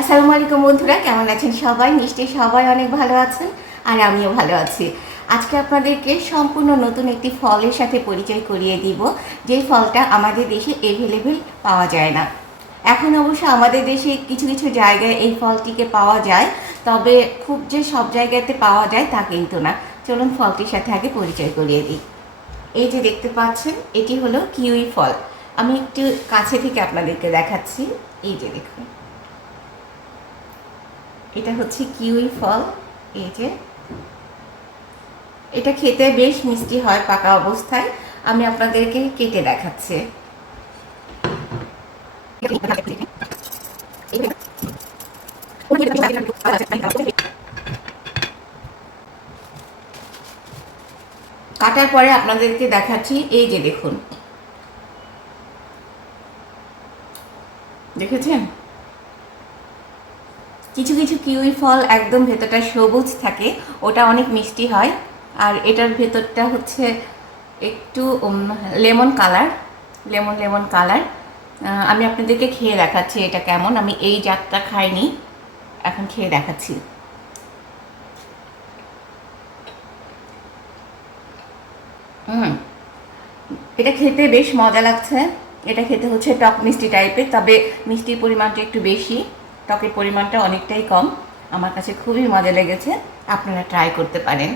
আসসালামু আলাইকুম বন্ধুরা, কেমন আছেন সবাই? নিশ্চয়ই সবাই অনেক ভালো আছেন আর আমিও ভালো আছি। আজকে আপনাদেরকে সম্পূর্ণ নতুন একটি ফলের সাথে পরিচয় করিয়ে দিব, যেই ফলটা আমাদের দেশে এভেলেবেল পাওয়া যায় না। এখন অবশ্য আমাদের দেশে কিছু কিছু জায়গায় এই ফলটিকে পাওয়া যায়, তবে খুব যে সব জায়গাতে পাওয়া যায় তা কিন্তু না। চলুন ফলটির সাথে আগে পরিচয় করিয়ে দিই। এই যে দেখতে পাচ্ছেন, এটি হলো কিউই ফল। আমি একটু কাছে থেকে আপনাদেরকে দেখাচ্ছি। এই যে দেখুন, এটা হচ্ছে কিউই ফল। এই যে, এটা খেতে বেশ মিষ্টি হয় পাকা অবস্থায়। আমি আপনাদেরকে কেটে দেখাচ্ছি। কাটার পরে আপনাদেরকে দেখাচ্ছি। এই যে দেখুন, দেখেছেন? কিছু কিছু কিউই ফল একদম ভেতরটা সবুজ থাকে, ওটা অনেক মিষ্টি হয়। আর এটার ভেতরটা হচ্ছে একটু lemon colour, lemon lemon colour. আমি আপনাদেরকে খেয়ে দেখাচ্ছি এটা কেমন। আমি এই জাতটা খাইনি, এখন খেয়ে দেখাচ্ছি। এটা খেতে বেশ মজা লাগছে। এটা খেতে হচ্ছে টক মিষ্টি টাইপের, তবে মিষ্টির পরিমাণটা একটু বেশি, টকের পরিমাণটা অনেকটাই কম। আমার কাছে খুবই মজা লেগেছে, আপনারা ট্রাই করতে পারেন।